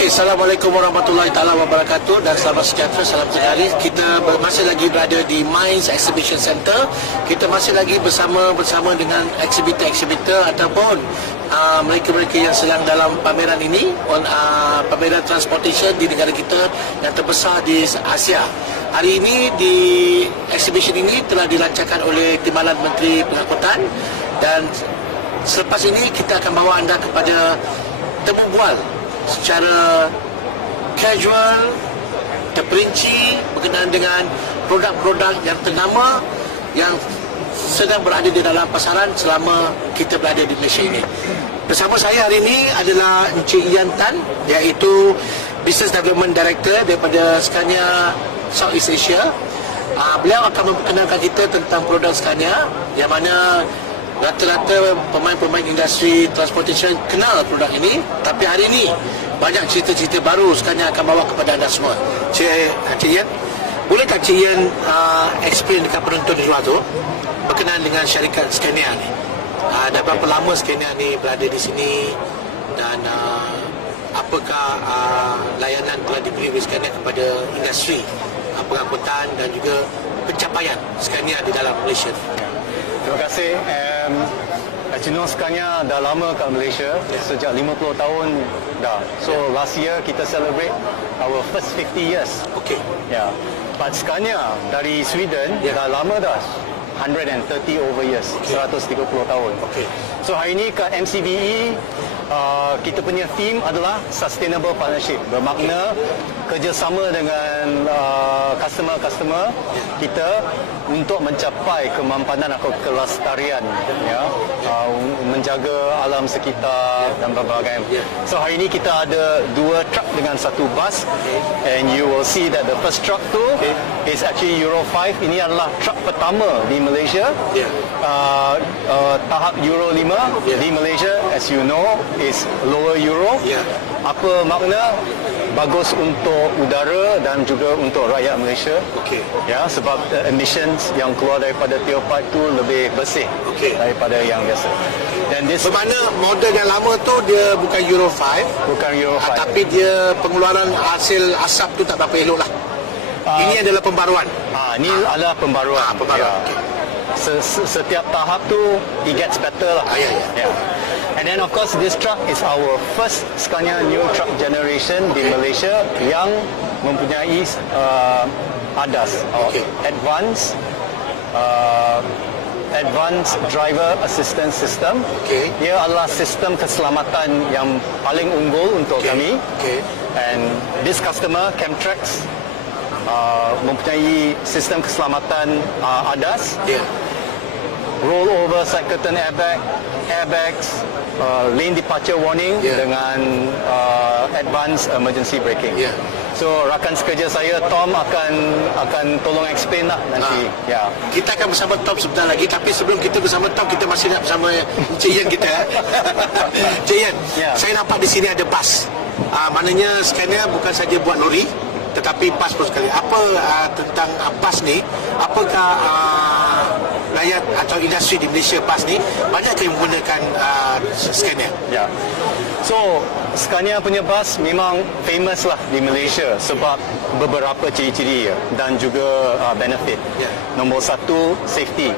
Okey, Assalamualaikum warahmatullahi taala wabarakatuh dan selamat sejahtera, salam sejahtera. Kita masih lagi berada di Mines Exhibition Center. Kita masih lagi bersama dengan exhibitor ataupun mereka-mereka yang sedang dalam pameran ini, pameran transportation di negara kita yang terbesar di Asia. Hari ini di exhibition ini telah dilancarkan oleh Timbalan Menteri Pengangkutan, dan selepas ini kita akan bawa anda kepada temu bual secara casual, terperinci berkenaan dengan produk-produk yang ternama yang sedang berada di dalam pasaran selama kita berada di Malaysia ini. Bersama saya hari ini adalah Encik Ian Tan, iaitu Business Development Director daripada Scania Southeast Asia. Beliau akan memperkenalkan kita tentang produk Scania, yang mana rata-rata pemain-pemain industri transportation kenal produk ini. Tapi hari ini banyak cerita-cerita baru Scania akan bawa kepada anda semua. Cik Ian, boleh tak Cik Ian explain dekat penonton di luar tu berkenaan dengan syarikat Scania ni? Dah berapa lama Scania ni berada di sini, dan apakah layanan telah diberi oleh Scania kepada industri pengangkutan dan juga pencapaian Scania di dalam Malaysia? Terima kasih. As you know, Scania dah lama kat Malaysia, sejak 50 tahun dah. So last year kita celebrate our first 50 years. Okay. Yeah. But Scania dari Sweden dah lama dah. 130 over years, 130 tahun. Okay. So hari ini kat MCBE, kita punya theme adalah Sustainable Partnership. Bermakna kerjasama dengan customer kita untuk mencapai kemampanan atau kelestarian, menjaga alam sekitar dan berbagai. So hari ini kita ada 2 truck dengan 1 bus, and you will see that the first truck tu is actually Euro 5. Ini adalah truck pertama di Malaysia. Tahap Euro 5 di Malaysia, as you know, is lower Euro. Apa makna? Bagus untuk udara dan juga untuk rakyat Malaysia. Ya, sebab emissions yang keluar daripada tailpipe tu lebih bersih daripada yang biasa. Dan bermakna model yang lama tu dia bukan Euro 5, bukan Euro 5, tapi dia pengeluaran hasil asap tu tak berapa elok lah. Ini adalah pembaruan. Ini adalah pembaruan. Setiap tahap tu it gets better lah. And then of course this truck is our first Scania new truck generation di Malaysia yang mempunyai ADAS, Advanced Driver Assistance System. Ia adalah sistem keselamatan yang paling unggul untuk kami. And this customer, Chemtrax, mempunyai sistem keselamatan ADAS, rollover side curtain airbag, airbags, lane departure warning dengan advanced emergency braking. So rakan sekerja saya Tom akan tolong explain lah nanti. Kita akan bersama Tom sebentar lagi, tapi sebelum kita bersama Tom, kita masih nak bersama Encik Ian kita. Encik Ian, saya nampak di sini ada bas. Maknanya Scania bukan saja buat lori, tetapi bas pun sekali. Apa tentang bas ni? Apakah rakyat atau industri di Malaysia bas ni banyak yang menggunakan Scania? So Scania punya bas memang famous lah di Malaysia sebab beberapa ciri-ciri dan juga benefit. Nombor 1, safety.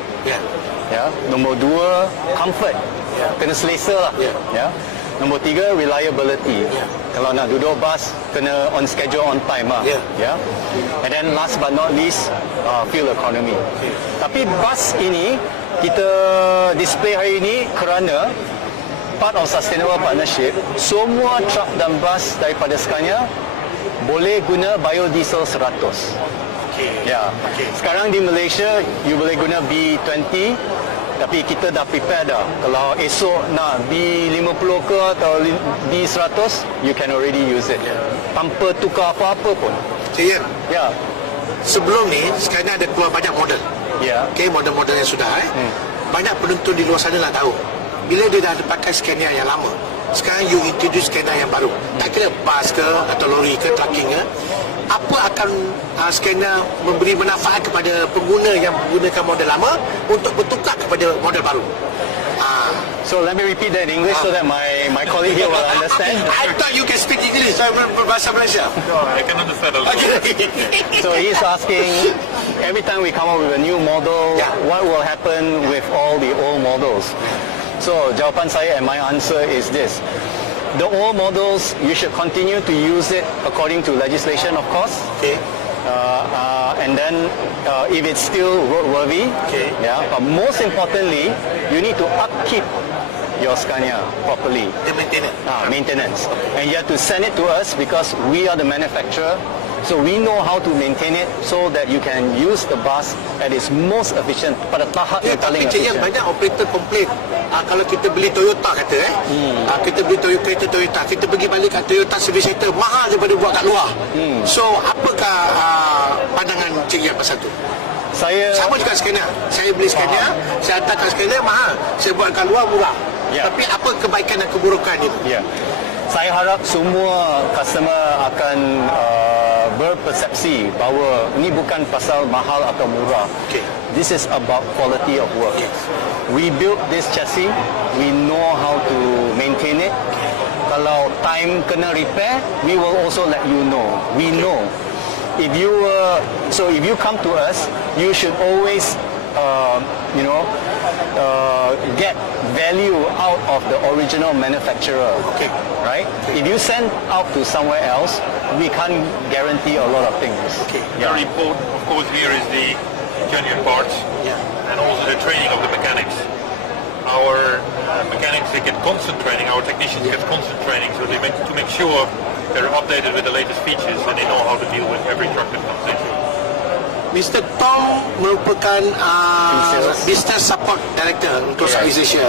Nombor 2, comfort. Kena selesa lah. Nombor 3, reliability. Kalau nak duduk bas, kena on schedule, on time lah. And then last but not least, fuel economy. Tapi bas ini kita display hari ini kerana part of Sustainable Partnership. Semua truck dan bas daripada Scania boleh guna biodiesel 100. Sekarang di Malaysia you boleh guna B20, tapi kita dah prepare dah. Kalau esok nak B50 ke atau B100, you can already use it tanpa tukar apa-apa pun. Cik Ian, sebelum ni Scania ada keluar banyak model. Model-model yang sudah banyak penonton di luar sana lah tahu. Bila dia dah pakai Scania yang lama, sekarang you introduce Scania yang baru, tak kira bas ke atau lori ke, trucking ke, apa akan Scania memberi manfaat kepada pengguna yang menggunakan model lama untuk bertukar kepada model baru? So let me repeat that in English so that my colleague here will understand. I thought you can speak English. Saya berbahasa Malaysia. No, I can understand also. So he's asking, every time we come up with a new model, what will happen with all the old models? So jawapan saya and my answer is this. The old models, you should continue to use it according to legislation, of course. Okay. And then if it's still roadworthy, but most importantly, you need to upkeep your Scania properly. The maintenance. Maintenance. And you have to send it to us because we are the manufacturer. So we know how to maintain it so that you can use the bus at its most efficient, pada tahap yang paling Tapi efficient. banyak operator komplain. Kalau kita beli Toyota kata kita beli kereta Toyota, kita pergi balik kat Toyota service center mahal daripada buat kat luar. So apakah pandangan Cik Yan pasal tu? Sama juga Scania. Saya beli Scania, saya hantar kat Scania mahal. Saya buat kat luar murah. Tapi apa kebaikan dan keburukan itu? Saya harap semua customer akan berpersepsi bahawa ini bukan pasal mahal atau murah. This is about quality of work. We built this chassis, we know how to maintain it. Kalau time kena repair, we will also let you know. We know. If you come to us, you should always get value out of the original manufacturer. Right? If you send out to somewhere else, we can't guarantee a lot of things. Very important, of course, here is the genuine parts and also the training of the mechanics. Our mechanics, they get constant training, our technicians get constant training, so to make sure they're updated with the latest features and they know how to deal with every truck that comes in. Mr. Tom merupakan Business Support Director untuk Southeast Asia.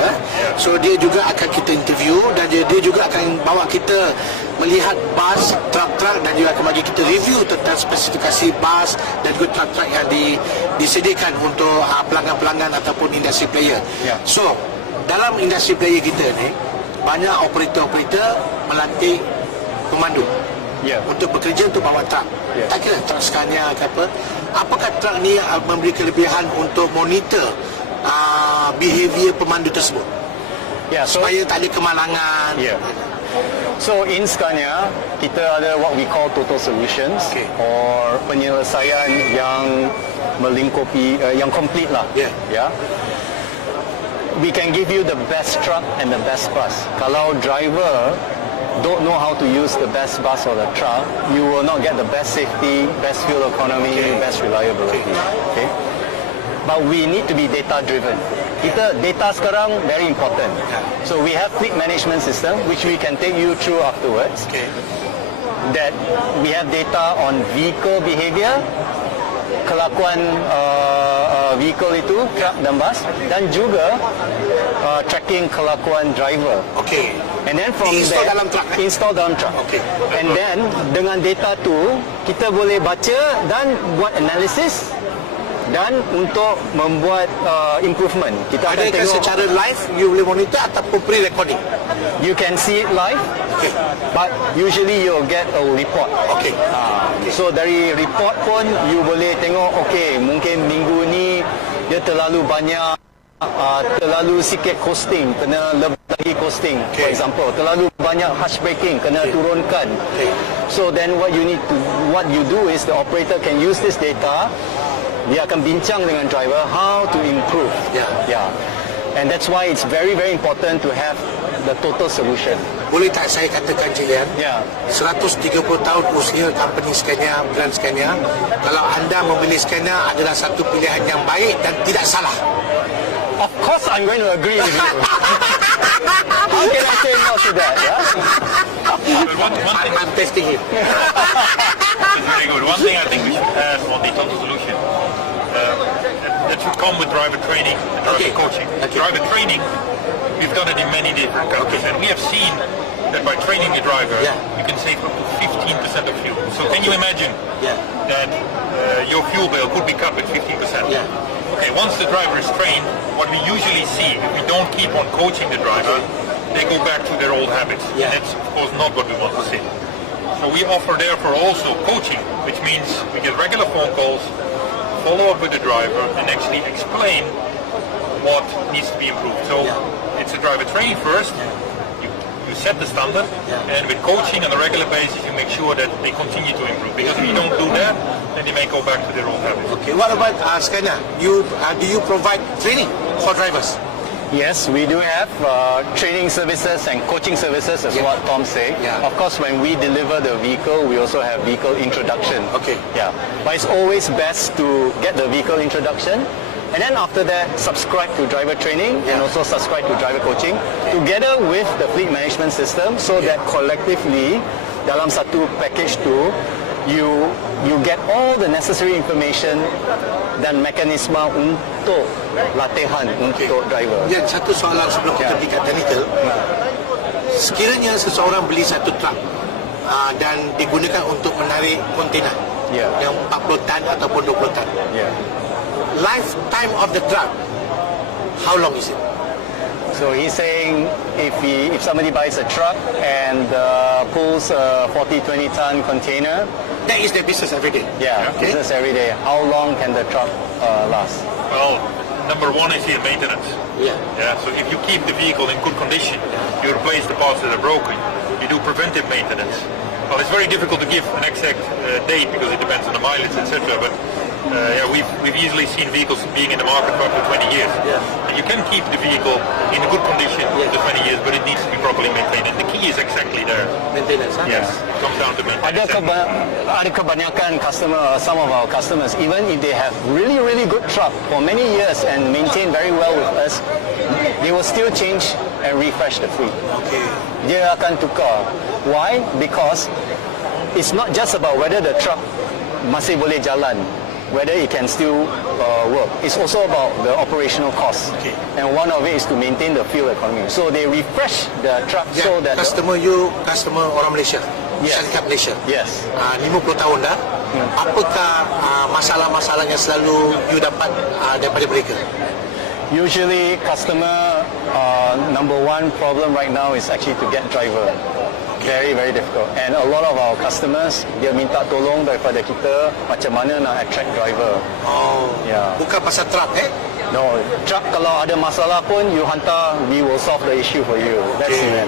So dia juga akan kita interview dan dia juga akan bawa kita melihat bas, truk-truk dan juga akan bagi kita review tentang spesifikasi bas dan juga truk-truk yang disediakan untuk pelanggan-pelanggan ataupun industri player. So dalam industri player kita ni banyak operator-operator melantik pemandu untuk bekerja untuk bawa truk. Tak kira truk Scania ke apa. Apakah truk ni memberi kelebihan untuk monitor behavior pemandu tersebut? Supaya tak ada kemalangan. So in Scania, kita ada what we call total solutions or penyelesaian yang melingkupi, yang complete lah. We can give you the best truck and the best bus. Kalau driver don't know how to use the best bus or the truck, you will not get the best safety, best fuel economy, best reliability. But we need to be data driven. Data sekarang very important. So we have fleet management system which we can take you through afterwards. That we have data on vehicle behavior, kelakuan vehicle itu, truck dan bus, dan juga tracking kelakuan driver. And then from install there, dalam truck. Install dalam truck. And then dengan data tu kita boleh baca dan buat analysis dan untuk membuat improvement. Kita akan Adakah tengok secara live you boleh monitor ataupun pre-recording? you can see it live, but usually you'll get a report. So dari report pun you boleh tengok, mungkin minggu ni dia terlalu banyak, terlalu sikit costing, kena lebih lagi costing, for example, terlalu banyak harsh braking, kena turunkan. So then what you do is the operator can use this data, dia akan bincang dengan driver how to improve. And that's why it's very very important to have the total solution. Boleh tak saya katakan Cik Lian? 130 tahun usia company Scania, brand Scania. Kalau anda memilih Scania adalah satu pilihan yang baik dan tidak salah. Of course I'm going to agree with you. How can I say no to that? I'm testing it. Very good. One thing I think we should add on the total solution, that should come with driver training and driver coaching. Driver training, we've done it in many different countries, and we have seen that by training the driver, you can save up to 15% of fuel. So can you imagine that your fuel bill could be cut with 15%? Once the driver is trained, what we usually see, if we don't keep on coaching the driver, they go back to their old habits. That's of course not what we want to see. So we offer therefore also coaching, which means we get regular phone calls, follow up with the driver and actually explain what needs to be improved. So it's a driver training first. You set the standard, and with coaching on a regular basis, you make sure that they continue to improve. Because if you don't do that, then they may go back to their old habits. Okay, what about Scania? Do you provide training for drivers? Yes, we do have training services and coaching services, as what Tom said. Yeah. Of course, when we deliver the vehicle, we also have vehicle introduction. Okay. Yeah, but it's always best to get the vehicle introduction, and then after that, subscribe to driver training and also subscribe to driver coaching together with the fleet management system, so that collectively, dalam satu package tu, you get all the necessary information dan mekanisme untuk latihan untuk driver. Dan satu soalan sebelum kita pergi kat technical. Sekiranya seseorang beli satu truk dan digunakan untuk menarik kontena yang 40 tan ataupun 20 tan. Lifetime of the truck, how long is it? So he's saying if somebody buys a truck and pulls a 40-20 ton container, that is the business every day. business every day. How long can the truck last? Well, number one is your maintenance. So if you keep the vehicle in good condition, you replace the parts that are broken. You do preventive maintenance. Well, it's very difficult to give an exact date because it depends on the mileage, etc. But we've easily seen vehicles being in the market for up to 20 years. And you can keep the vehicle in a good condition for 20 years, but it needs to be properly maintained. And the key is exactly there. Maintenance, huh? Yes, it comes down to maintenance. Ada kebanyakan customer, some of our customers, even if they have really good truck for many years and maintain very well with us, they will still change and refresh the fleet. Okay. Dia akan tukar. Why? Because it's not just about whether the truck masih boleh jalan, whether it can still work. It's also about the operational costs. Okay. And one of it is to maintain the fuel economy. So they refresh the truck so that... Customer orang Malaysia. Syarikat Malaysia. Yes. 50 tahun dah. Apakah masalah-masalah yang selalu you dapat daripada mereka? Usually customer number one problem right now is actually to get driver. Very difficult. And a lot of our customers, dia minta tolong daripada kita macam mana nak attract driver. Bukan pasal truck No, truck kalau ada masalah pun you hantar, we will solve the issue for you.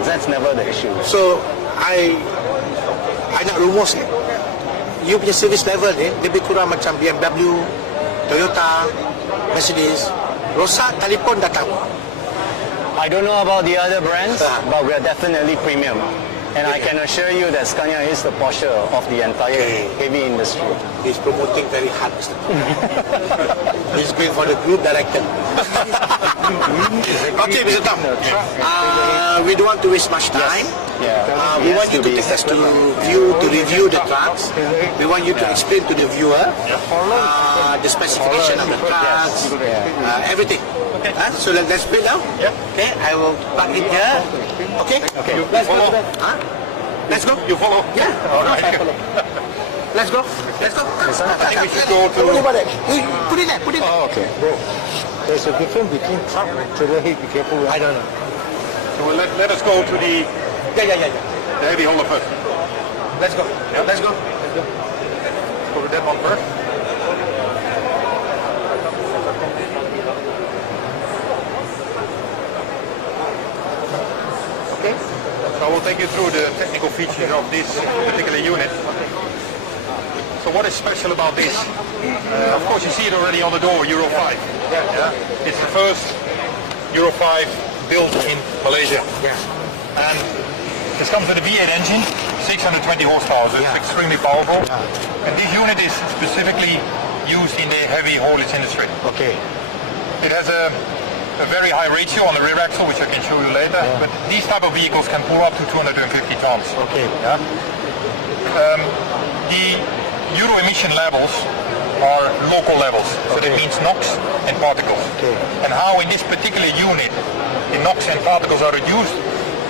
That's never the issue. So I nak rumus you punya service level lebih kurang macam BMW, Toyota, Mercedes. Rosak, telefon datang. I don't know about the other brands, but we are definitely premium. And I can assure you that Scania is the Porsche of the entire heavy industry. He's promoting very hard, Mr. He's going for the group director. Okay, Mr. Tom. We don't want to waste much time. We want you to take us to review the trucks. We want you to explain to the viewer the specification of the trucks, everything. So let's play now. Okay, I will park in here. Okay. Let's go. Let's go. You follow? Yeah. All right. Let's go. I think we should go to... Put it there. Oh, okay. Bro, there's a difference between truck and trailer head. Be careful. I don't know. So let us go to the heavy hauler first. Let's go. Let's go. Go to that one first. Okay. So I will take you through the technical features of this particular unit. So what is special about this? Of course you see it already on the door, Euro 5. It's the first Euro 5 built in Malaysia. And this comes with a V8 engine, 620 horsepower, so it's extremely powerful. And this unit is specifically used in the heavy haulage industry. Okay. It has a very high ratio on the rear axle, which I can show you later. But these type of vehicles can pull up to 250 tons. Okay. The Euro emission levels are local levels, so that means NOx and particles. And how in this particular unit the NOx and particles are reduced,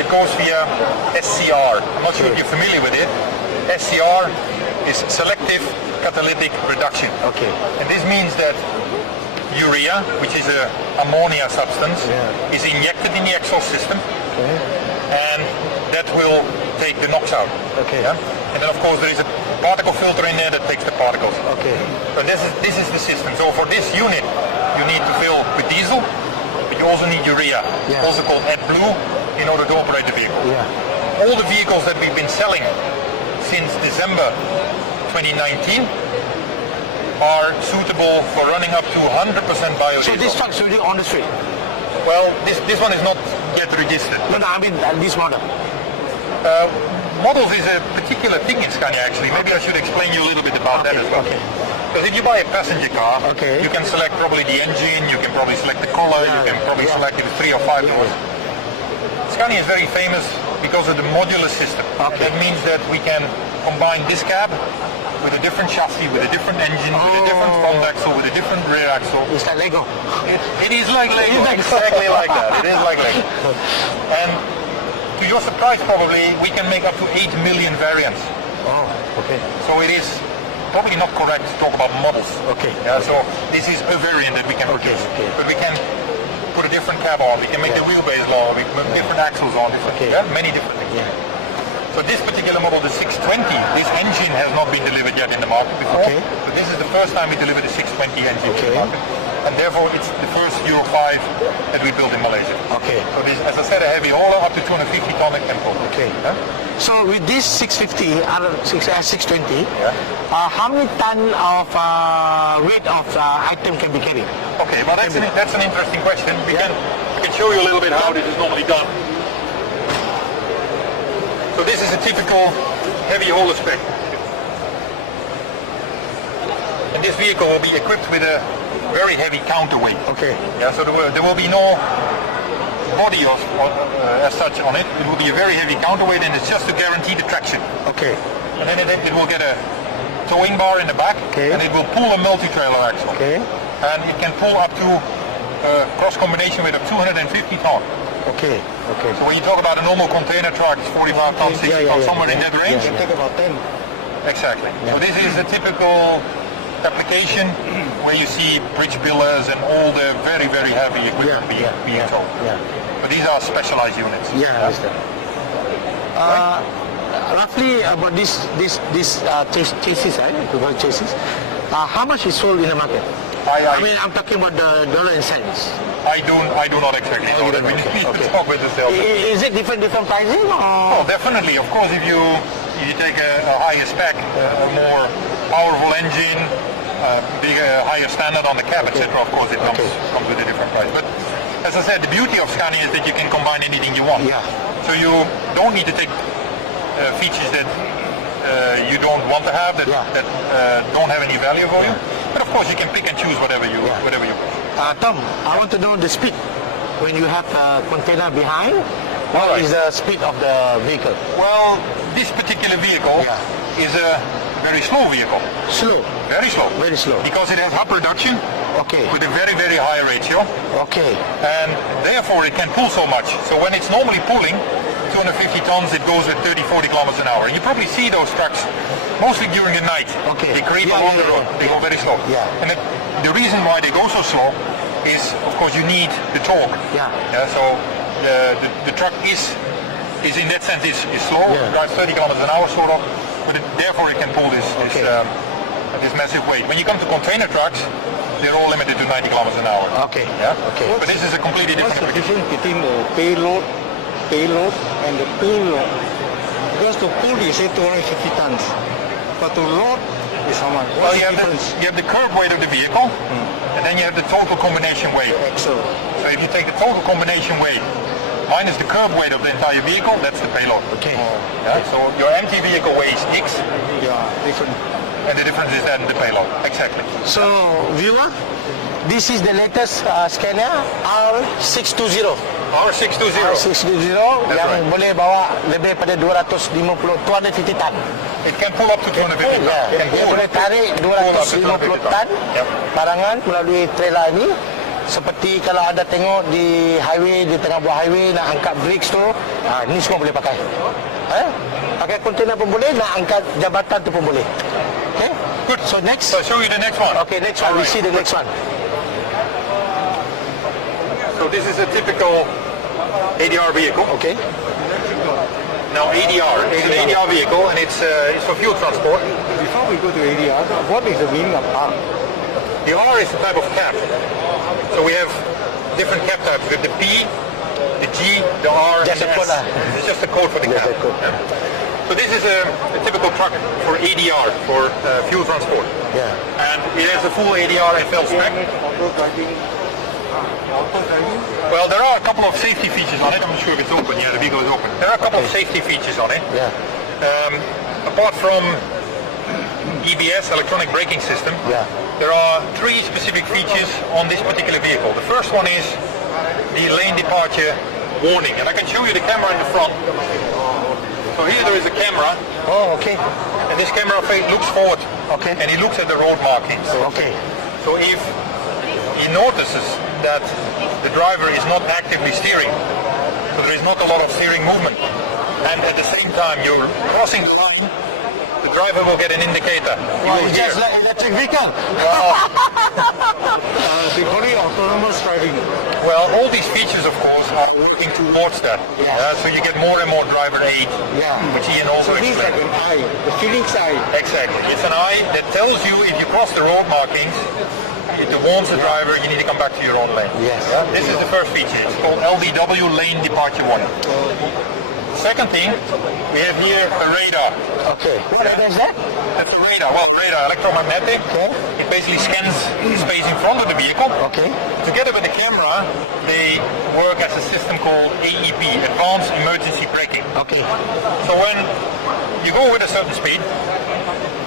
it goes via SCR. I'm not sure if you're familiar with it. SCR is selective catalytic reduction. Okay. And this means that urea, which is an ammonia substance, is injected in the exhaust system, and that will take the NOx out. And then of course there is a particle filter in there that takes the particles. So this is the system. So for this unit you need to fill with diesel, but you you also need urea, also called AdBlue, in order to operate the vehicle. All the vehicles that we've been selling since December 2019 are suitable for running up to 100% biodiesel. So this truck's already on the street? Well, this one is not yet registered. No, I mean this model. Models is a particular thing in Scania actually. Maybe I should explain you a little bit about that as well. Because if you buy a passenger car, you can select probably the engine, you can probably select the color, you can probably select if it's 3 or 5 doors. Scania is very famous because of the modular system. That means that we can combine this cab with a different chassis, with a different engine, with a different front axle, with a different rear axle. It's like Lego. It is like Lego, exactly like that. It is like Lego. And to your surprise probably, we can make up to 8 million variants. So it is probably not correct to talk about models. So this is a variant that we can produce. But we can put a different cab on, we can make the wheelbase lower, we can put different axles on, many different things. So this particular model, the 620, this engine has not been delivered yet in the market before. So this is the first time we delivered the 620 engine in the market. And therefore it's the first Euro 5 that we built in Malaysia. So this, as I said, a heavy hauler up to 250 ton it can pull. So with this 650, 620, how many ton of weight of item can be carried? Well that's an interesting question. We can show you a little bit how this is normally done. So this is a typical heavy hauler spec. And this vehicle will be equipped with a very heavy counterweight. So there will be no body as such on it. It will be a very heavy counterweight, and it's just to guarantee the traction. And then it will get a towing bar in the back, and it will pull a multi-trailer axle. And it can pull up to cross combination weight of 250 ton. So when you talk about a normal container truck, it's 45 tons, 60 tons, somewhere in that range. It can take about 10. Exactly. So this is a typical application where you see bridge pillars and all the very, very heavy equipment being towed. But these are specialized units. I understand. Roughly about this chassis, chassis. How much is sold in the market? I mean, I'm talking about the dollar and cents. I do not exactly know that. We need to talk with the sales. Is it different pricing? Oh, definitely. Of course, if you take a higher spec, a more powerful engine, bigger, higher standard on the cab, etc. Of course, it comes with a different price. But as I said, the beauty of Scania is that you can combine anything you want. So you don't need to take features that you don't want to have, that don't have any value for you. But of course, you can pick and choose whatever you Tom, I want to know the speed. When you have a container behind, what is the speed of the vehicle? Well, this particular vehicle is a very slow vehicle. Slow? Very slow. Very slow. Because it has hub reduction with a very, very high ratio. And therefore it can pull so much. So when it's normally pulling 250 tons, it goes at 30-40 kilometers an hour. And you probably see those trucks mostly during the night. They creep along the road. They go very slow. And the reason why they go so slow is, of course, you need the torque. So the truck is in that sense is slow. It drives 30 kilometers an hour sort of, but therefore it can pull this massive weight. When you come to container trucks, they're all limited to 90 kilometers an hour. But this is a completely different. What's the difference between the payload and the pull load? Because the pull you say 250 tons, but the load is how much? Well, you have the curb weight of the vehicle, and then you have the total combination weight. So if you take the total combination weight minus the curb weight of the entire vehicle, that's the payload. So your empty vehicle weighs X. Different. And the difference is then the payload. Exactly. So, viewer, this is the latest Scania R620. R620. Yang boleh bawa lebih pada 250 ton. It can pull up to 250 ton. Dia boleh tarik 250 ton barangan melalui trailer ini. Seperti kalau anda tengok di highway, di tengah buah highway nak angkat brakes tu, ni semua boleh pakai. Pakai kontainer pun boleh, nak angkat jabatan tu pun boleh. Good. So next. So I'll show you the next one. Next one. We see the next one. So this is a typical ADR vehicle. Now ADR, it's an ADR vehicle and it's for fuel transport. Before we go to ADR, what is the meaning of R? The R is a type of cab. So we have different cab types. We have the P, the G, the R, Just and a the code, S. It's just a code for the Just cab. a code. Yeah. So this is a typical truck for ADR, for fuel transport. Yeah. And it has a full ADR FL spec. Well, there are a couple of safety features on it. I'm not sure if it's open. Yeah, the vehicle is open. There are a couple of safety features on it. Yeah. Apart from EBS, electronic braking system, Yeah. there are 3 specific features on this particular vehicle. The first one is the lane departure warning, and I can show you the camera in the front. So here there is a camera, Oh, okay. and this camera looks forward, Okay. and he looks at the road markings. Okay. So if he notices that the driver is not actively steering, so there is not a lot of steering movement, and at the same time you're crossing the line, the driver will get an indicator. He will It's hear. just like electric vehicle. They call it autonomous driving. Well, all these features, of course, are working towards that. Yeah. So you get more and more driver aid, Yeah. which Ian also So this is like explained. an eye, the feeling side. Exactly. It's an eye that tells you if you cross the road markings, it warns the driver you need to come back to your own lane. Yes. Yeah? This is the first feature. It's called LDW, lane departure warning. Second thing, we have here a radar. Okay. What is that? That's a radar. Well, radar, electromagnetic. Okay. It basically scans the space in front of the vehicle. Okay. Together with the camera, they work as a system called AEB, Advanced Emergency Braking. Okay. So when you go with a certain speed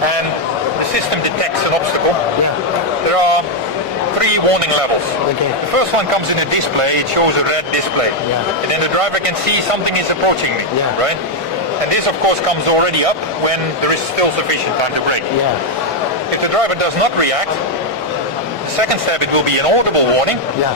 and the system detects an obstacle, Yeah. there are 3 warning levels. Okay. The first one comes in a display, it shows a red display. Yeah. And then the driver can see something is approaching me, Yeah. right? And this of course comes already up when there is still sufficient time to brake. Yeah. If the driver does not react, the second step it will be an audible warning, Yeah.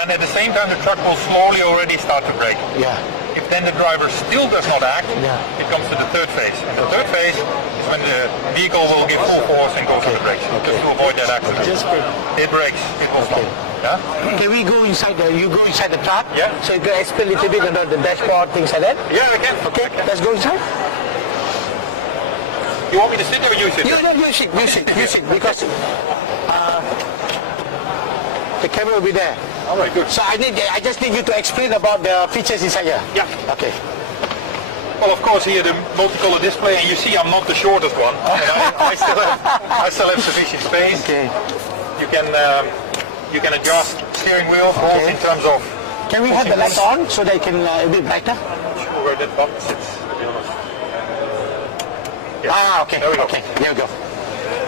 and at the same time the truck will slowly already start to brake. Yeah. If then the driver still does not act, Yeah. it comes to the third phase. And the third phase is when the vehicle will give full force and go to the brakes, just to avoid that accident. Just brake. It brakes, it will stop. Yeah? Can we go inside you go inside the truck? Yeah. So you can explain a little bit about the dashboard, things like that? Yeah, I can. Okay, let's go inside. You want me to sit or you sit? You sit, because the camera will be there. All right, good. So I just need you to explain about the features inside here. Yeah. Okay. Well, of course, here the multicolor display, and you see I'm not the shortest one. And I still have sufficient space. Okay. You can adjust steering wheel both Okay. in terms of. Can we have the light on so they can a bit brighter? I'm not sure where that button sits, to be honest. Ah, okay. There we go. Okay. There we go.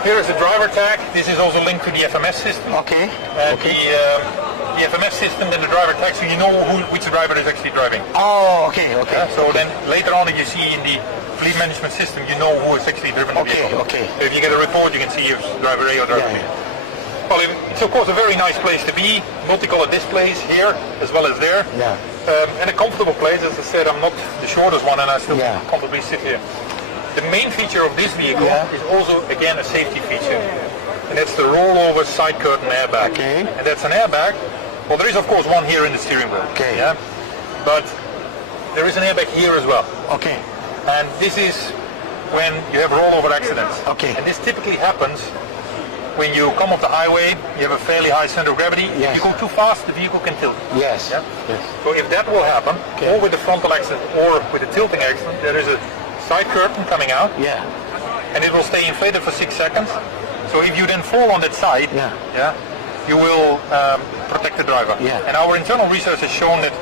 Here is the driver tag. This is also linked to the FMS system. Okay. And the FMS system, then the driver tag, so you know which driver is actually driving. Oh, okay. Okay. Yeah, so then later on, if you see in the fleet management system, you know who is actually driven the Okay, vehicle. okay. So if you get a report, you can see if driver A or driver B. Yeah. Well, it's of course a very nice place to be. Multicolor displays here as well as there. Yeah. And a comfortable place. As I said, I'm not the shortest one, and I still Yeah. comfortably sit here. The main feature of this vehicle Yeah. is also, again, a safety feature. And that's the rollover side curtain airbag. Okay. And that's an airbag. Well, there is, of course, one here in the steering wheel. Okay. Yeah. But there is an airbag here as well. Okay. And this is when you have rollover accidents. Okay. And this typically happens when you come off the highway, you have a fairly high center of gravity. Yes. If you go too fast, the vehicle can tilt. Yes. Yeah? Yes. So if that will happen, Okay. or with the frontal accident or with the tilting accident, there is a side curtain coming out, Yeah. and it will stay inflated for 6 seconds. So if you then fall on that side, Yeah. you will protect the driver. Yeah. And our internal research has shown that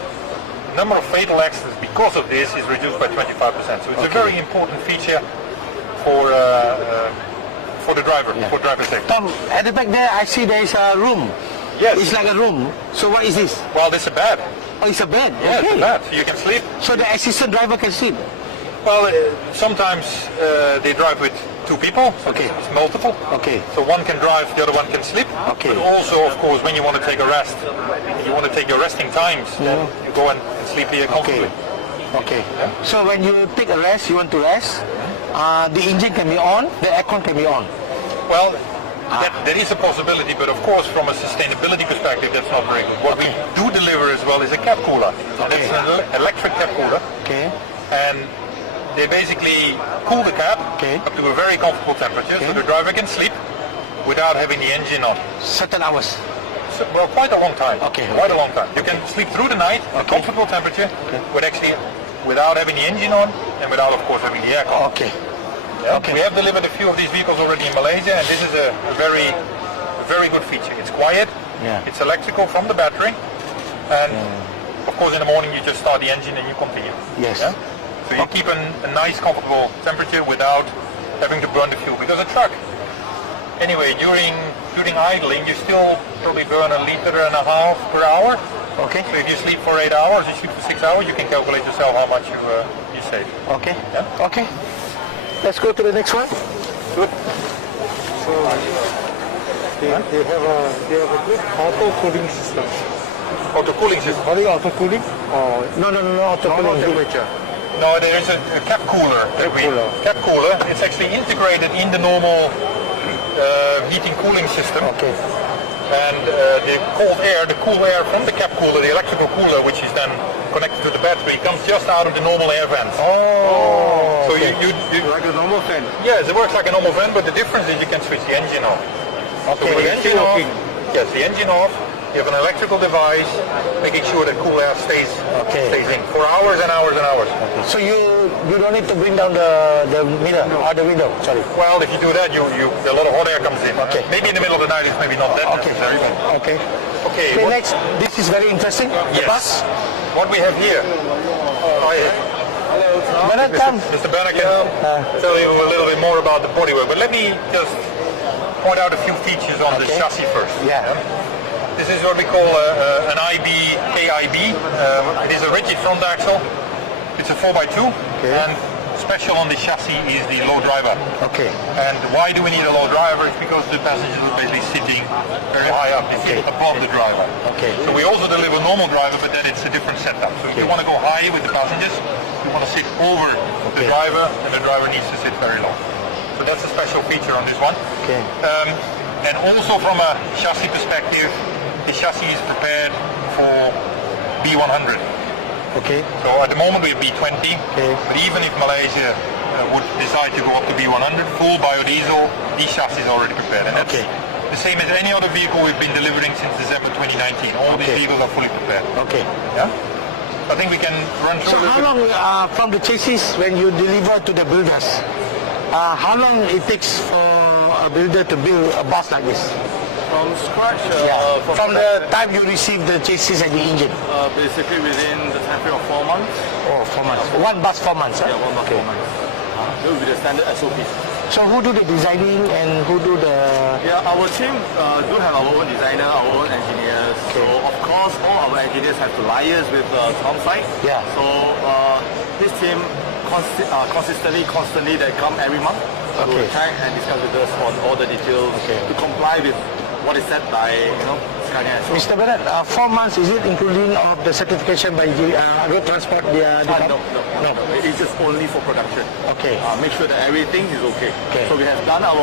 the number of fatal accidents because of this is reduced by 25%. So it's a very important feature for the driver, for driver safety. Tom, at the back there, I see there is a room. Yes. It's like a room. So what is this? Well, this is a bed. Oh, it's a bed. Yeah, Okay. it's a bed. So you can sleep. So the assistant driver can sleep. Well, sometimes they drive with 2 people, so Okay. it's multiple. Okay. So one can drive, the other one can sleep. Okay. But also, of course, when you want to take a rest, you want to take your resting times, then you go and sleep here comfortably. Okay. So when you take a rest, you want to rest, the engine can be on, the aircon can be on. Well, that is a possibility, but of course, from a sustainability perspective, that's not very good. What we do deliver as well is a cab cooler. And Okay. it's an electric cab cooler. Okay. And they basically cool the cab Okay. up to a very comfortable temperature, so the driver can sleep without having the engine on. Certain hours. well, quite a long time. Okay, Quite okay. a long time. You can sleep through the night at a comfortable temperature, without having the engine on and without, of course, having the aircon. Okay. Yeah? Okay. We have delivered a few of these vehicles already in Malaysia, and this is a very good feature. It's quiet. Yeah. It's electrical from the battery, and of course, in the morning you just start the engine and you continue. Yes. Yeah? So you keep a nice, comfortable temperature without having to burn the fuel, because a truck, anyway, during idling, you still probably burn 1.5 liters per hour. Okay. So if you sleep for 8 hours, you sleep for 6 hours, you can calculate yourself how much you save. Okay. Yeah? Okay. Let's go to the next one. Good. So they have a good auto cooling system. Auto cooling system. Call it auto cooling or No, auto cooling. temperature? No, there is a cap cooler. Cap cooler. It's actually integrated in the normal heating cooling system. Okay. And the cool air from the cap cooler, the electrical cooler, which is then connected to the battery, comes just out of the normal air vents. Oh. So okay. you Like a normal fan. yes, it works like a normal fan, but the difference is you can switch the engine off. So Okay. with the engine off, working. yes, the engine off, you have an electrical device making sure that cool air stays in for hours and hours and hours. So you don't need to bring down the mirror or the window. Sorry. Well, if you do that, a lot of hot air comes in. Okay. Maybe in the middle of the night, it's maybe not that necessary. Okay. Okay. Okay. Next, this is very interesting. The bus. What we have here. Bernard, come. Mr. Bernard can tell you a little bit more about the bodywork, but let me just point out a few features on the chassis first. Yeah. This is what we call an KIB. It is a rigid front axle. It's a 4x2, and special on the chassis is the low driver. Okay. And why do we need a low driver? It's because the passengers are basically sitting very high up. You sit above the driver. Okay. So we also deliver normal driver, but then it's a different setup. So if you want to go high with the passengers, you want to sit over the driver, and the driver needs to sit very low. So that's a special feature on this one. Okay. And also from a chassis perspective, the chassis is prepared for B100. Okay. So at the moment we have B20, but even if Malaysia would decide to go up to B100, full biodiesel, these chassis are already prepared. And that's the same as any other vehicle we've been delivering since December 2019. All these vehicles are fully prepared. Okay. Yeah? I think we can run through So how long from the chassis when you deliver to the builders? How long it takes for a builder to build a bus like this? From scratch, From the time you receive the chassis and the engine? basically within the time frame of 4 months. Oh, 4 months. One bus 4 months, huh? Yeah, 1 month, 4 months. That will be the standard SOP. So who do the designing and who do the... Yeah, our team do have our own designer, our own engineers. So of course, all our engineers have to liaise with Tom site. Yeah. So this team constantly they come every month to check and discuss with us on all the details to comply with what is set by Scania. So, Mr. Bernard, 4 months, is it including of the certification by road transport? no. It's just only for production. Okay. Make sure that everything is okay. So we have done our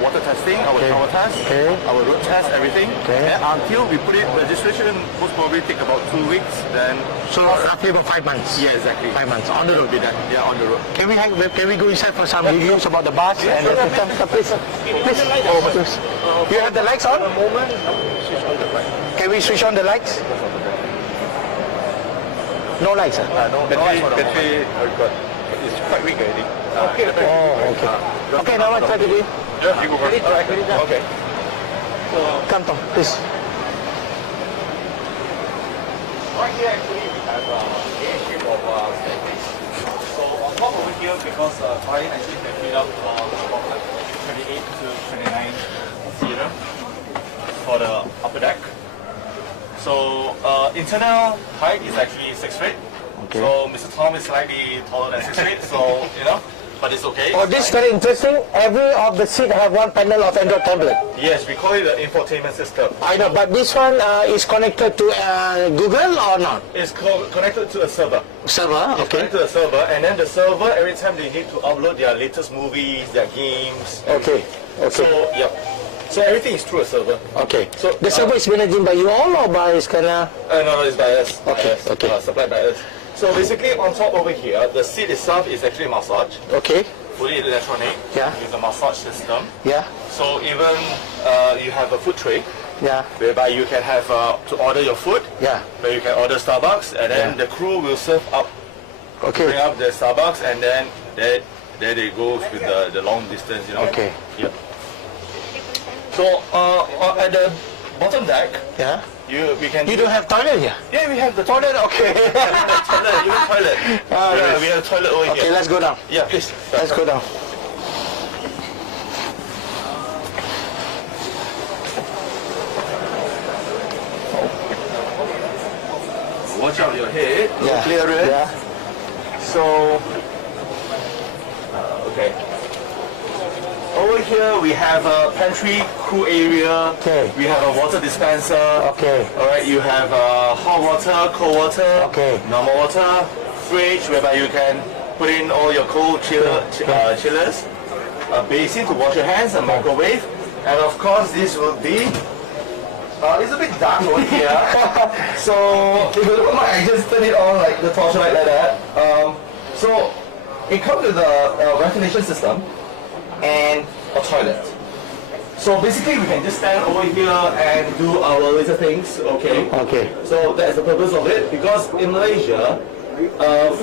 water testing, our power test, our road test, everything. And until we put it registration, most probably take about 2 weeks. Then So roughly about 5 months? yeah, exactly. 5 months. On the road? Be done. Yeah, on the road. Can we go inside for some reviews about the bus and the system? Please. You have the lights on? Can we switch on the lights? No lights, sir? No, battery got, it's quite weak already. Oh, okay. Okay, now let's try to do it. Yeah, you go first. Okay. Come, Tom, please. Right here actually we have a shape of staircase. So on top over here, because fire actually can fit up about like 28 to 29 seater for the upper deck. So internal height is actually 6 feet. Okay. So Mr. Tom is slightly taller than 6 feet, so but it's okay. Oh, this is very interesting. Every of the seat have one panel of Android tablet. Yes, we call it the infotainment system. I know, but this one is connected to Google or not? It's connected to a server. Server, It's okay. connected to a server, and then the server, every time they need to upload their latest movies, their games. Okay, So, okay, yeah. So everything is through a server. okay. So, The server is managed by you all or by Scania? No, it's by us. Okay, By us, okay. supplied by us. So basically, on top over here, the seat itself is actually massage, Okay, fully electronic, Yeah. with a massage system. yeah, So even you have a foot tray. Yeah. whereby you can have to order your food. Yeah. Where you can order Starbucks, and then the crew will serve up, bring Okay. up the Starbucks, and then there they go with the long distance, you know. Okay. Yep. So at the bottom deck, Yeah. we can. You don't have toilet here? Yeah, we have the Toilet, okay. toilet, even toilet. We have a toilet over Okay, here. let's go down. Yeah, please. Let's go down. Watch out your head. Yeah. Clear it. Yeah. So, okay. Over here we have a pantry, crew area. Okay. We have a water dispenser. Okay. Alright, you have hot water, cold water. Okay. Normal water, fridge whereby you can put in all your cold chillers. A basin to wash your hands, a microwave, and of course this will be. It's a bit dark over here, so if you look at my, I just turn it on like the torchlight like that. So it comes with a ventilation system and a toilet. So basically we can just stand over here and do our laser things, okay? Okay. So that's the purpose of it, because in Malaysia,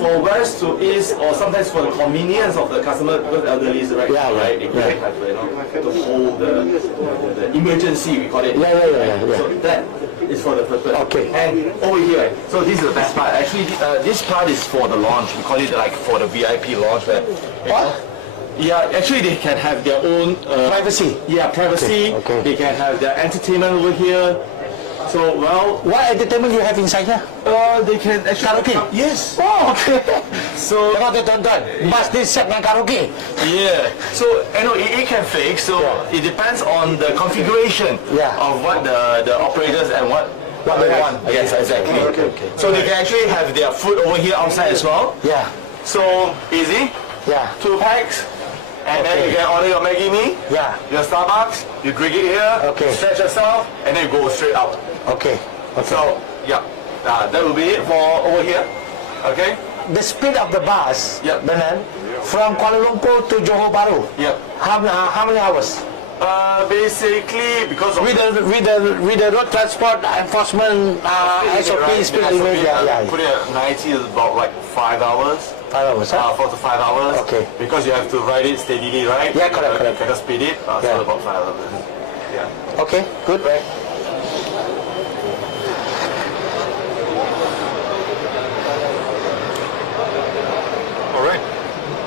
for west to east, or sometimes for the convenience of the customer, because the elderly is right, Yeah, right? yeah, They can have, you know, to hold the emergency, we call it. Yeah. So that is for the purpose. Okay. And over here, so this is the best part. Actually, this part is for the lounge. We call it like for the VIP lounge. Where, What? Yeah, actually they can have their own Privacy. Yeah, privacy. Okay. They can have their entertainment over here. So well, What entertainment you have inside here? they can actually Karaoke? Yes. Oh, okay. So Tengok tu tuan-tuan. Bas ni set dengan karaoke. yeah. So it can fix. So it depends on the configuration of what the operators and what they have. want. Yes, exactly. Okay. So they can actually have their food over here outside as well. Yeah. So easy. Yeah. 2 packs. And then Okay. you can order your Maggi mee, Yeah. your Starbucks, you drink it here, Okay. stretch yourself, and then you go straight out. Okay. So, yeah, that will be it for over here. Okay? The speed of the bus, Yep. Benan, from Kuala Lumpur to Johor Bahru. Yep. How many hours? Basically, because of With the road transport enforcement SOP speed limit. Yeah. put it at 90 is about like 5 hours. 5 hours, huh? 4 to 5 hours. Okay. Because you have to ride it steadily, right? Yeah, correct. You cannot speed it. So Yeah. about 5 hours. Yeah. Okay, good.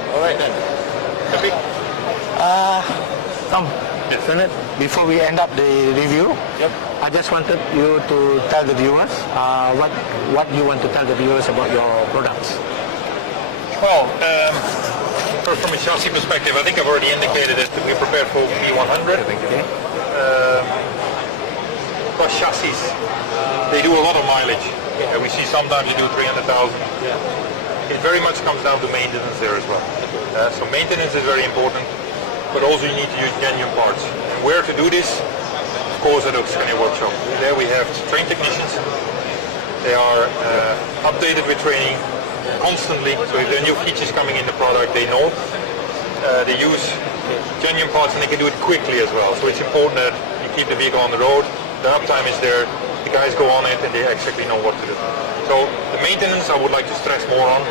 All right then. Happy? Tom, Bernard, before we end up the review, I just wanted you to tell the viewers what you want to tell the viewers about your products. Well, first from a chassis perspective, I think I've already indicated that we're prepared for V100. Plus chassis, they do a lot of mileage. And we see sometimes you do 300,000. It very much comes down to maintenance there as well. So maintenance is very important, but also you need to use genuine parts. And where to do this? Of course at the Scania workshop. There we have trained technicians. They are updated with training constantly, so if there are new features coming in the product, they know. They use genuine parts and they can do it quickly as well. So it's important that you keep the vehicle on the road, the uptime is there, the guys go on it and they exactly know what to do. So the maintenance I would like to stress more on.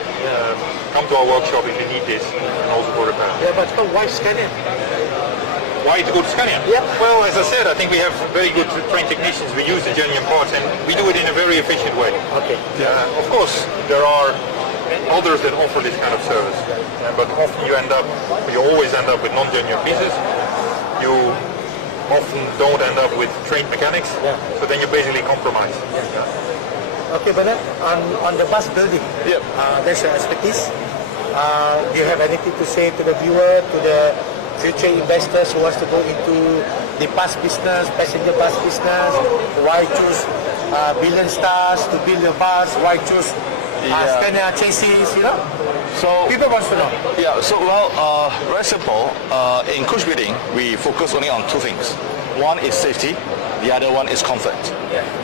Come to our workshop if you need this, and also for repair. Yeah, but why Scania? Why to go to Scania? Yep. Well, as I said, I think we have very good trained technicians. We use the genuine parts and we do it in a very efficient way. Okay. Of course, there are others that offer this kind of service, but often you always end up with non-genuine pieces. You often don't end up with trained mechanics, so then you basically compromise. Okay, Bernard, on the bus building, there's your expertise. Do you have anything to say to the viewer, to the future investors who wants to go into the bus business, passenger bus business? Why choose Billion Stars to build your bus? Why choose Scania chassis, you know? So People want to know. yeah, so very simple. In coach building, we focus only on 2 things. One is safety, the other one is comfort.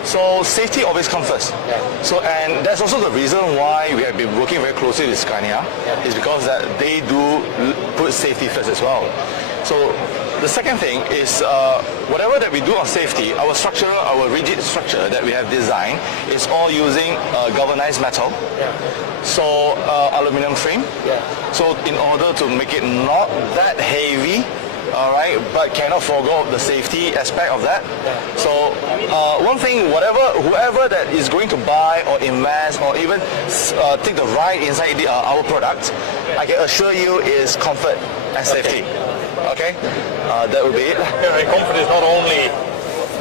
So safety always comes first. So and that's also the reason why we have been working very closely with Scania, is because that they do put safety first as well. So The second thing is whatever that we do on safety, our structure, our rigid structure that we have designed is all using galvanized metal. So aluminum frame. So in order to make it not that heavy, all right, but cannot forego the safety aspect of that. So one thing, whoever that is going to buy or invest or even take the ride inside our product, I can assure you is comfort and safety. Okay, that would be it. Yeah, and comfort is not only,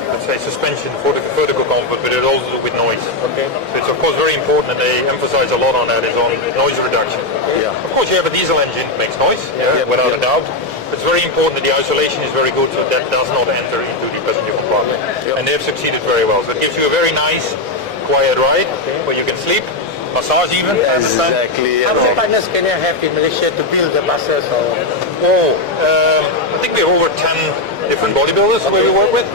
let's say, suspension for the vertical comfort, but it also with noise. Okay. So it's of course very important, and they emphasize a lot on that, is on noise reduction. Yeah. Of course, you have a diesel engine, it makes noise, without a doubt. It's very important that the isolation is very good, so that does not enter into the passenger compartment. And they've succeeded very well. So it gives you a very nice, quiet ride where you can sleep, massage even. Exactly. How many partners can you have in Malaysia to build the buses? I think we have over 10 different bodybuilders where we work with.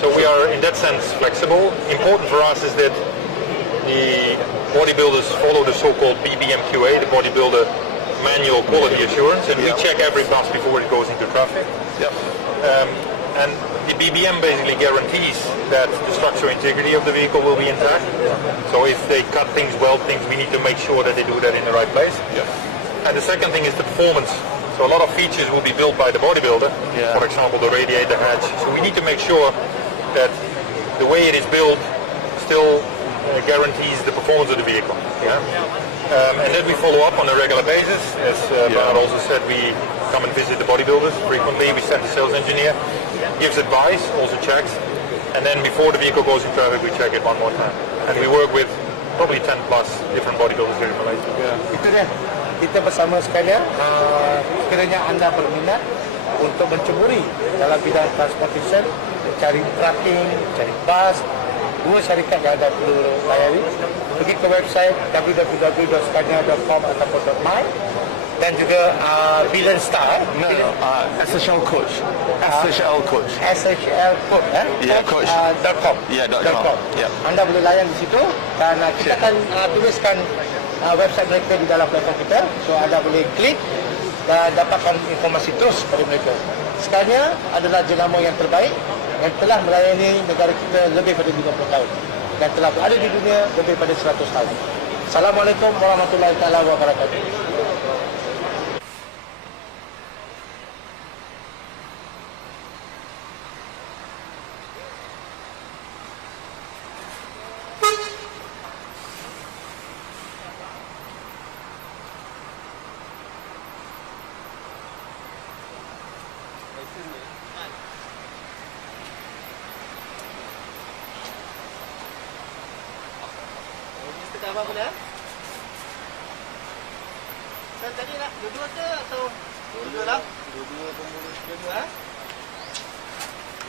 So we are in that sense flexible. Important for us is that the bodybuilders follow the so-called BBMQA, the bodybuilder manual quality assurance, and we check every bus before it goes into traffic. And the BBM basically guarantees that the structural integrity of the vehicle will be intact. So if they cut things, weld things, we need to make sure that they do that in the right place. And the second thing is the performance. So a lot of features will be built by the bodybuilder, for example the radiator hatch. So we need to make sure that the way it is built still guarantees the performance of the vehicle. And then we follow up on a regular basis. As Bart also said, we come and visit the bodybuilders frequently. We send the sales engineer, gives advice, also checks. And then before the vehicle goes in traffic, we check it one more time. And we work with probably 10 plus different bodybuilders here in Malaysia. Itu dia. Kita bersama Scania, sekiranya anda berminat untuk menceburi dalam bidang transportation, cari trucking, cari bus, dua syarikat yang anda perlu layani, pergi ke website www.scania.com ataupun .my, dan juga Billion Star. SHL Coach. SHL Coach. SHL Coach. Coach. .com. .com. Anda boleh layan di situ, dan kita akan tuliskan website mereka di dalam platform kita, so anda boleh klik dan dapatkan informasi terus pada mereka. Scania adalah jenama yang terbaik yang telah melayani negara kita lebih daripada 50 tahun dan telah berada di dunia lebih daripada 100 tahun. Assalamualaikum warahmatullahi wabarakatuh. Apa dah? Kan tadi nak dua-dua ke atau dua-dua lah? Dua-dua pemulus dua-dua ha?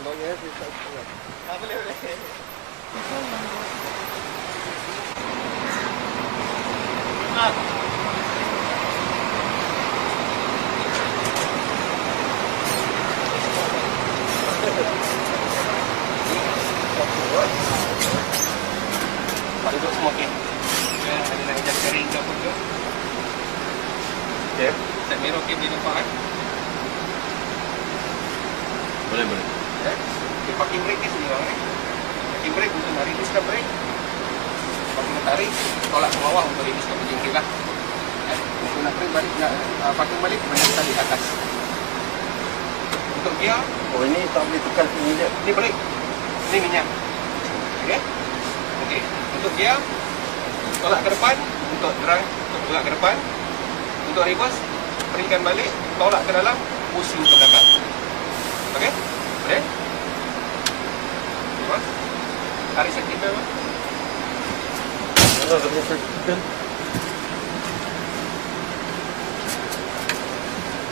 Boleh sih tak boleh. Boleh. Pak duduk semua okey. Ada nak hijab kering ke apa ke? Okey. Set merah okey boleh nampak kan? Boleh. Okay, parking brake ni sebenarnya kan? Parking brake untuk nak riliskan brake. Parking tarik, tolak ke bawah untuk riliskan berjengkit lah. Untuk nak brake balik, nak parking balik, banyak tali atas. Untuk gear, ini tak boleh tekan sini je. Ini brake, ini minyak. Okey? Okey. Untuk gear, tolak ke depan, untuk drive, tolak ke depan. Untuk reverse, berikan balik, tolak ke dalam, pusing ke belakang. Okey? Boleh? Reverse. Tarik safety belt.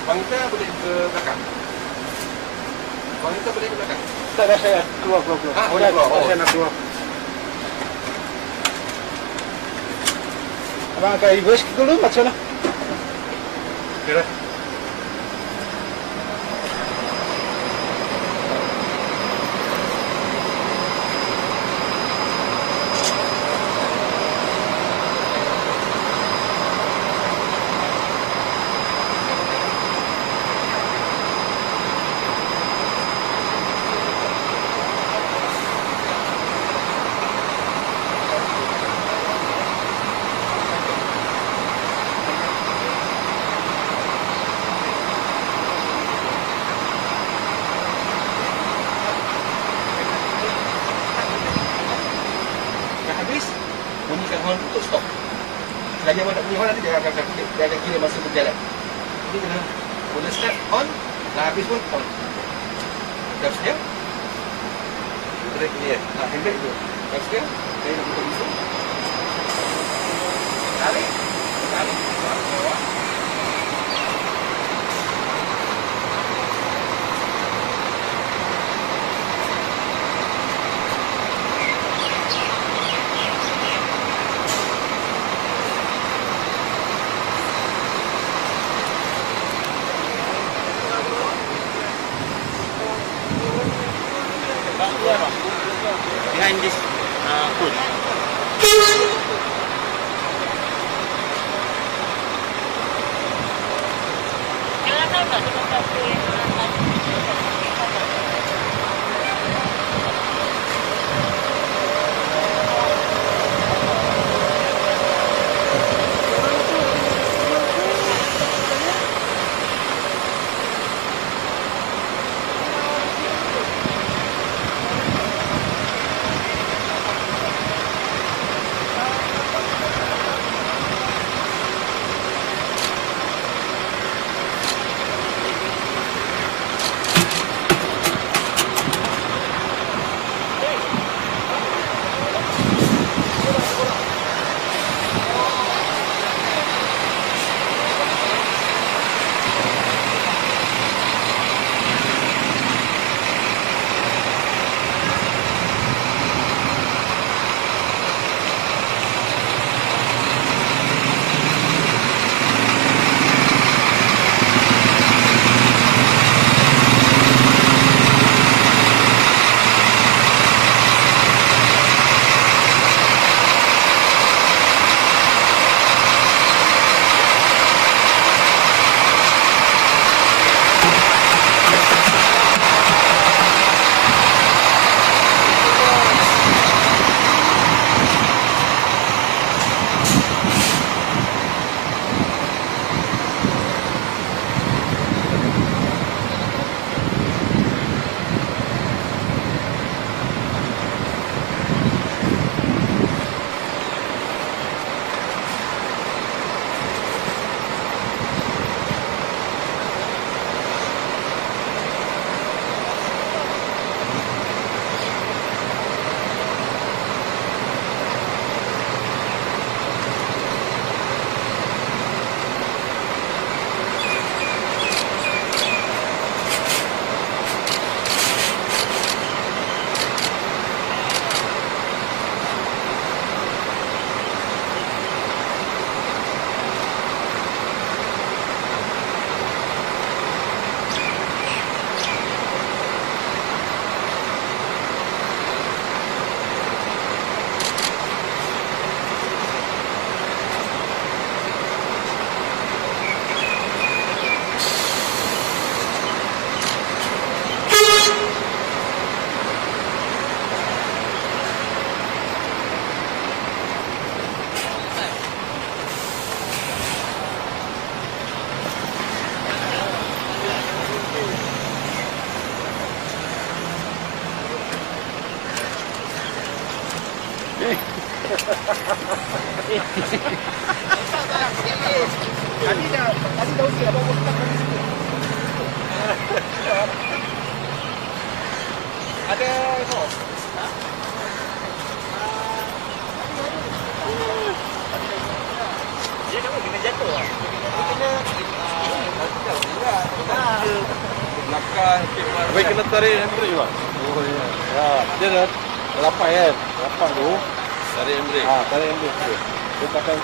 Wanita boleh ke belakang. Wanita boleh ke belakang. Tak ada saya keluar. Boleh keluar. Saya nak keluar. Abang akan reverse dulu macam mana? Kira. horn untuk stop. Selagi awak tak bunyi horn nanti dia akan kira masa berjalan. Jadi kena mula start on, dah habis pun on. Dah sedia? Brake ni ya. Handbrake tu. Dah sedia? Saya nak buka pintu. Tarik. Bawah. Behind this hood. Tadi dah okey apa buat kat situ. Ada itu. Dia kamu kena jatuh ah. Belakang baik kena tarik handbrake juga. Oh ya. Ya, dia dah lapan kan. Lapan tu. Tarik handbrake. Tarik handbrake. Dia pakai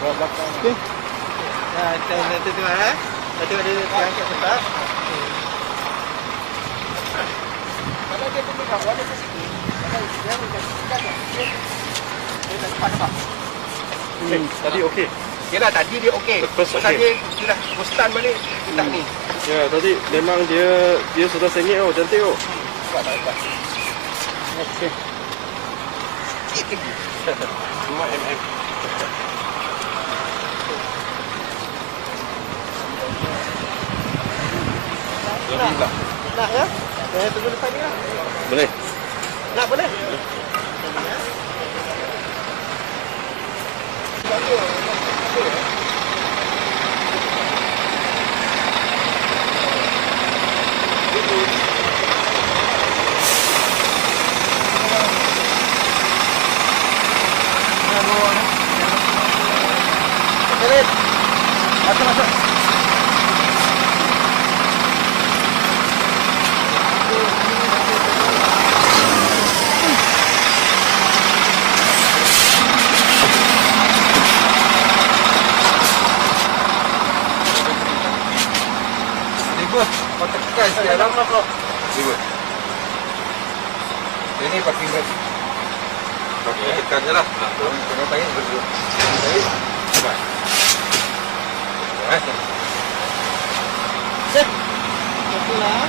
belakang. Okey. Nah, nanti tu eh. Nanti dia angkat tetap. Kalau dia pegang warna ke sini. Kalau dia menjadikan dia tak cepat. Tadi okey. Yalah tadi dia okey. Pasal dia dah postan balik tak ni. Ya, tadi memang dia sudah sengit cantik oh. Buat tak dapat. Okey. Cuma mm. Nak ya? Saya tunggu depan ni lah. Boleh. Nak boleh? Ini parking brake. Okey, tekan je lah. Tengok tangan berdua. Baik. Cepat. Baik. Set. Itulah.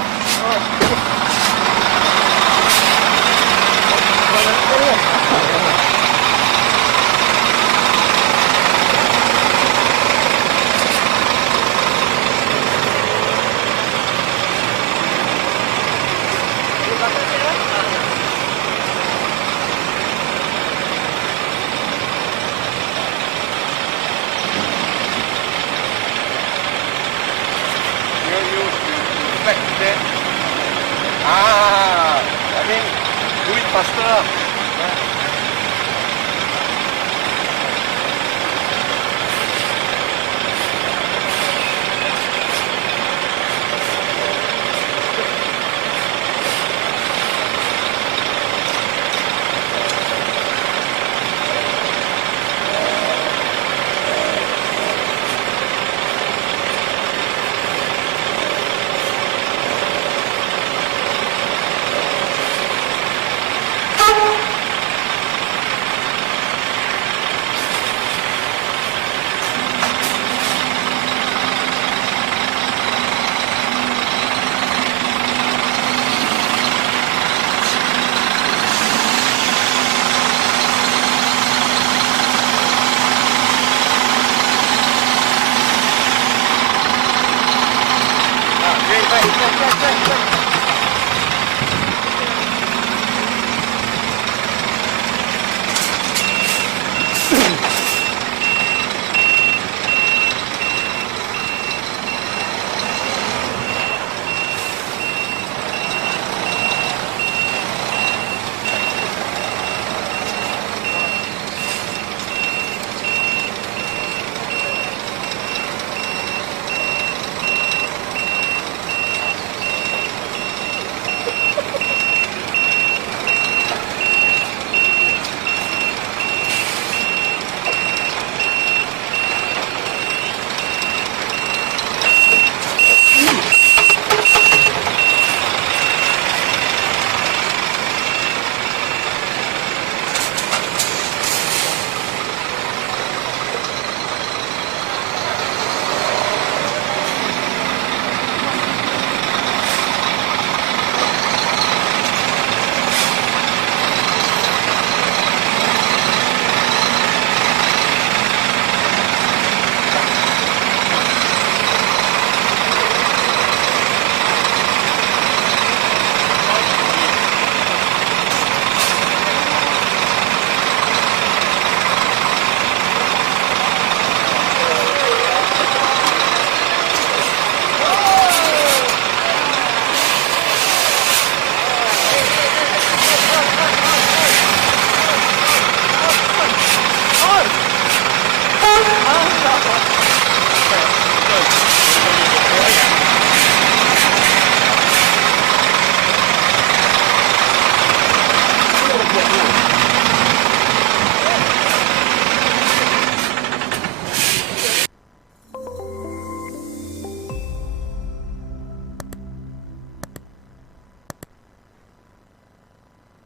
I think do it faster. Baik.